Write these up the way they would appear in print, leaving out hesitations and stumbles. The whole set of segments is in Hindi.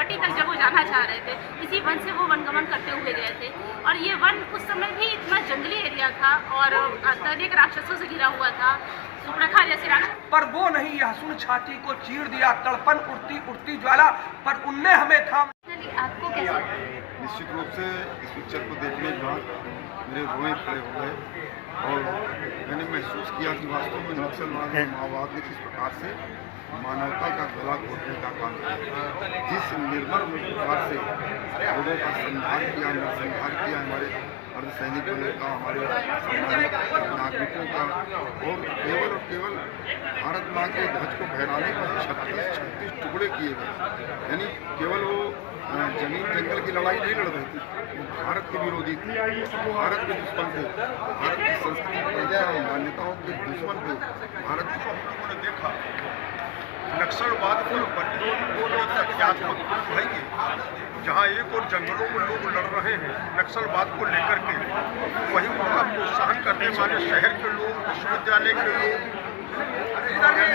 पंचवटी तक जब वो जाना चाह रहे थे, इसी वन से वो वनगमन करते हुए गए थे। और ये वन उस समय भी इतना जंगली एरिया था और अनेक राक्षसों से घिरा हुआ था, सुपर्णखा जैसे राक्षस। पर वो नहीं, यह सुन छाती को चीर दिया तड़पन उठती उठती ज्वाला, पर उनने हमें थाम। आपको कैसे? निश्चित रूप से इस पिक्चर को देखने के बाद मेरे रोए खड़े हो गए और मैंने महसूस किया कि वास्तव में नक्सलवाद और माओवाद ने किस प्रकार से मानवता का गला घोटने का काम किया, जिस निर्मम प्रकार से लोगों का संहार किया, नरसंहार किया हमारे अर्धसैनिकों ने का, हमारे सम्मानित नागरिकों का, और केवल भारत माँ के ध्वज को फहराने पर 36 टुकड़े किए गए। यानी केवल वो जमीन जंगल की लड़ाई नहीं लड़ रही थी, भारत के विरोधी थी, भारत के दुश्मन थे, भारत की संस्कृति परंपरा और मान्यताओं के दुश्मन थे। भारत को हम लोगों ने देखा नक्सलवाद पर तथ्यात्मक भइए, जहाँ एक और जंगलों में लोग लड़ रहे हैं नक्सलवाद को लेकर के, वहीं उनका प्रोत्साहन करने वाले शहर के लोग, विश्वविद्यालय के लोग,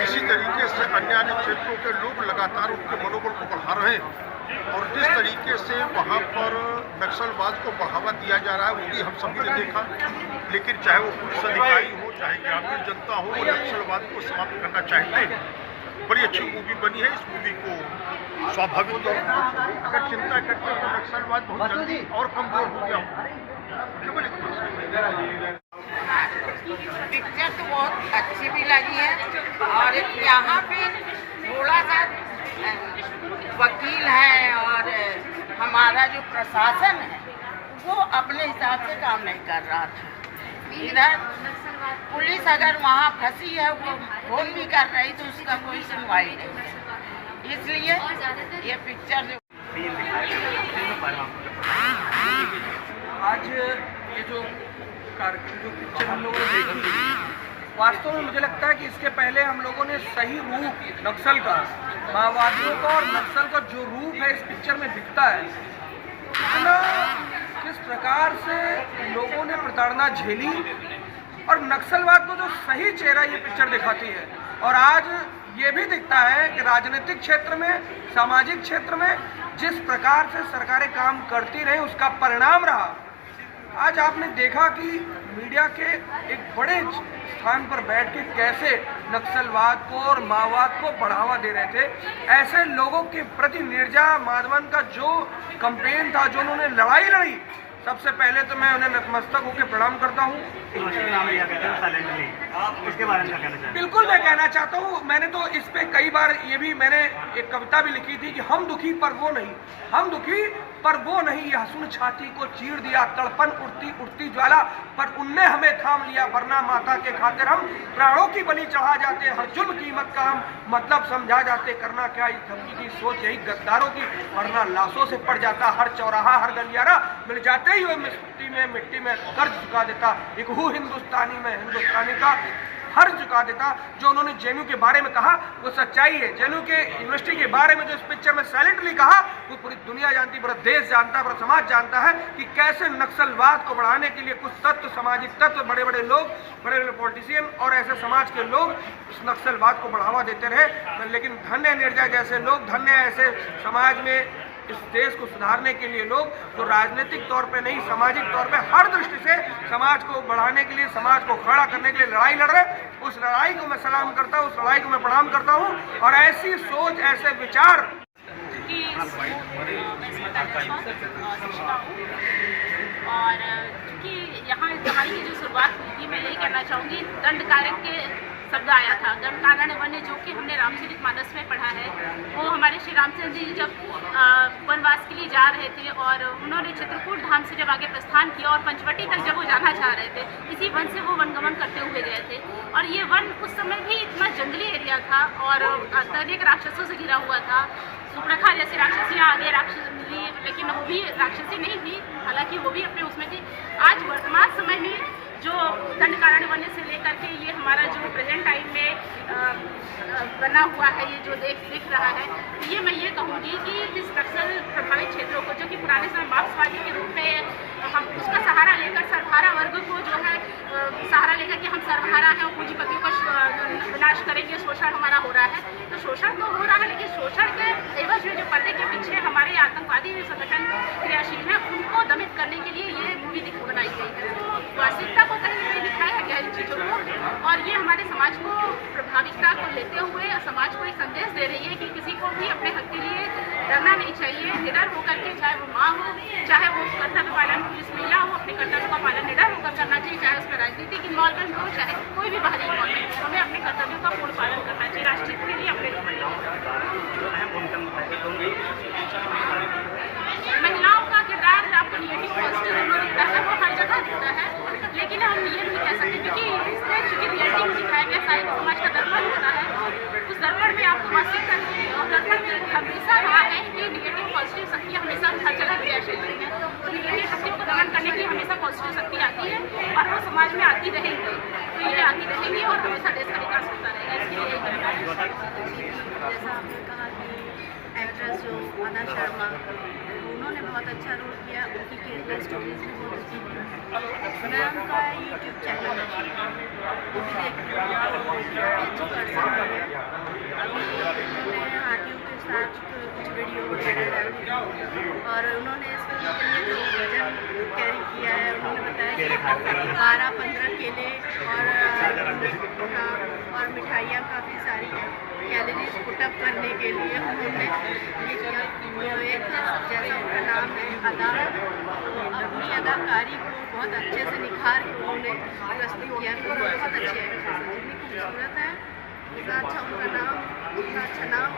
इसी तरीके से अन्य क्षेत्रों के लोग लगातार उनके मनोबल को बढ़ा रहे हैं। और जिस तरीके से वहाँ पर नक्सलवाद को बढ़ावा दिया जा रहा है वो भी हम सभी ने देखा। लेकिन चाहे वो पुलिस अधिकारी हो, चाहे ग्रामीण जनता हो, नक्सलवाद को समाप्त करना चाहते हैं। बड़ी अच्छी मूवी बनी है। इस मूवी को स्वाभाविक तौर पर अगर चिंता करते हो तो नक्सलवाद बहुत जल्दी और कमजोर हो गया हो। पिक्चर तो बहुत अच्छी भी लगी है और यहाँ पे थोड़ा सा वकील है और हमारा जो प्रशासन है वो अपने हिसाब से काम नहीं कर रहा था। इधर पुलिस अगर वहाँ फंसी है, वो फोन भी कर रही तो उसका कोई सुनवाई नहीं। इसलिए ये पिक्चर जो आज ये जो कार्यक्रम जो पिक्चर हम लोगों ने देखी, वास्तव में मुझे लगता है कि इसके पहले हम लोगों ने सही रूप नक्सल का, माओवादियों का और नक्सल का जो रूप है इस पिक्चर में दिखता है, किस प्रकार से लोगों ने प्रताड़ना झेली और नक्सलवाद को जो सही चेहरा ये पिक्चर दिखाती है। और आज ये भी दिखता है कि राजनीतिक क्षेत्र में, सामाजिक क्षेत्र में जिस प्रकार से सरकारें काम करती रही उसका परिणाम रहा। आज आपने देखा कि मीडिया के एक बड़े स्थान पर बैठ के कैसे नक्सलवाद को और माओवाद को बढ़ावा दे रहे थे। ऐसे लोगों के प्रति निर्जा माधवन का जो कैंपेन था, जो उन्होंने लड़ाई लड़ी, सबसे पहले तो मैं उन्हें नतमस्तक होकर प्रणाम करता हूँ। इसके बारे में क्या कहना चाहिए? बिल्कुल मैं कहना चाहता हूँ, मैंने तो इस पे कई बार ये भी मैंने एक कविता भी लिखी थी कि हम दुखी पर वो नहीं, हम दुखी पर वो नहीं, यह सुन छाती को चीर दिया तड़पन उठती उठती ज्वाला, पर उनने हमें थाम लिया, वरना माता के खातिर हम प्राणों की बलि चढ़ा जाते, हर जुल्म कीमत का हम मतलब समझा जाते। करना क्या इस धमकी की सोच यही गद्दारों की, वरना लाशों से पड़ जाता हर चौराहा, हर गलियारा, मिल जाते ही वो मिट्टी में कर्ज चुका देता। एक हु हिंदुस्तानी में हिंदुस्तानी का हर चुका देता। जो उन्होंने जेएनयू के बारे में कहा वो सच्चाई है। जेएनयू के यूनिवर्सिटी के बारे में जो इस पिक्चर में साइलेंटली कहा वो पूरी दुनिया जानती, पूरा देश जानता है, पूरा समाज जानता है कि कैसे नक्सलवाद को बढ़ाने के लिए कुछ तत्व, सामाजिक तत्व, बड़े बड़े लोग, बड़े बड़े पॉलिटिशियन और ऐसे समाज के लोग इस नक्सलवाद को बढ़ावा देते रहे। लेकिन धन्य निर्जा जैसे लोग, धन्य ऐसे समाज में इस देश को सुधारने के लिए लोग जो राजनीतिक तौर पे नहीं, सामाजिक तौर पे हर दृष्टि से समाज को बढ़ाने के लिए, समाज को खड़ा करने के लिए लड़ाई लड़ रहे, उस लड़ाई को मैं सलाम करता हूँ, उस लड़ाई को मैं प्रणाम करता हूँ। और ऐसी सोच, ऐसे विचार और कि यहाँ इस कहानी की जो शुरुआत हुई थी, मैं यही कहना चाहूँगी, दंडकारण्य के शब्द आया था। दंडकारण्य वन्य जो कि हमने रामचरितमानस में पढ़ा है, वो हमारे श्री रामचंद्र जी जब वनवास के लिए जा रहे थे और उन्होंने चित्रकूट धाम से जब आगे प्रस्थान किया और पंचवटी तक जब वो जाना चाह रहे थे, इसी वन से वो वनगमन करते हुए गए थे। और ये वन उस समय भी इतना जंगली एरिया था और अनेक राक्षसों से घिरा हुआ था। सुपर्णखा जैसी राक्षसियाँ आगे राक्षस मिली, लेकिन वो भी राक्षसी नहीं थी, हालांकि वो भी अपने उसमें थी। आज वर्तमान समय में जो दंडकारण्य वन्य से लेकर के ये हमारा जो प्रेजेंट टाइम में बना हुआ है, ये जो दिख रहा है, ये मैं ये कहूँगी कि इस नक्सल प्रभावित क्षेत्रों को, जो कि पुराने समय मार्क्सवादी के रूप में हम उसका सहारा लेकर सर्वहारा वर्ग को जो है सहारा लेकर कि हम सर्वहारा हैं और पूंजीपतियों का विनाश करेंगे, शोषण हमारा हो रहा है। तो शोषण तो हो रहा है, लेकिन शोषण के एवज में जो पर्दे के पीछे हमारा हमारे समाज को प्रभाविकता को लेते हुए समाज को एक संदेश दे रही है कि किसी को भी अपने हक के लिए डरना नहीं चाहिए, निडर होकर के, चाहे वो माँ हो, चाहे वो कर्तव्य पालन पुलिस महिला हो, अपने कर्तव्य का पालन निडर होकर करना चाहिए, चाहे उसमें राजनीतिक इन्वॉल्वमेंट हो, चाहे कोई भी बाहरी इन्वॉल्वमेंट हो, हमें अपने कर्तव्यों का पूर्ण पालन करना चाहिए राष्ट्र हित के लिए अपने महिलाओं का किरदार आपको निगेटिव पॉजिटिव दोनों दिखता है, वो हर जगह दिखता है, लेकिन हम ये नहीं कह सकते क्योंकि इसमें चूंकि रियलिटी में दिखाया गया साहित्य समाज का दर्पण होता है, उस दर्पण में आपको वास्तविकता दिखती है और दर्पण में हमेशा रहा है कि निगेटिव पॉजिटिव शक्ति हमेशा हर जगह क्रियाशील रही है, तो निगेटिव शक्तियों को दमन करने के लिए हमेशा पॉजिटिव शक्ति आती है और वो समाज में आती रहेंगी, तो ये आती रहेंगी और हमेशा देश का विकास होता रहेगा। इसके लिए यही कहना है। जैसा आपने कहा कि एक्ट्रेस जो अदा शर्मा, उन्होंने बहुत अच्छा रोल किया, उनकी केस स्टोरीज भी बहुत अच्छी थी। मैं उनका यूट्यूब चैनल वो भी देखती हूँ, काफ़ी अच्छी पर्सन है। अभी उन्होंने हाथियों के साथ कुछ वीडियो वगैरह डाली और उन्होंने इस फिल्म के लिए जो वजन कैरी किया है, उन्होंने बताया कि 12-15 केले और मिठाइयाँ काफ़ी सारी कैलोरीज पुटअप करने के लिए उन्होंने ये किया। तो एक जैसा उनका नाम है अदा, अपनी अदाकारी को बहुत अच्छे से निखार के उन्होंने प्रस्तुत किया। तो बहुत अच्छी एक्ट्रेस है, जितनी खूबसूरत है, उतना अच्छा उनका नाम, उतना अच्छा नाम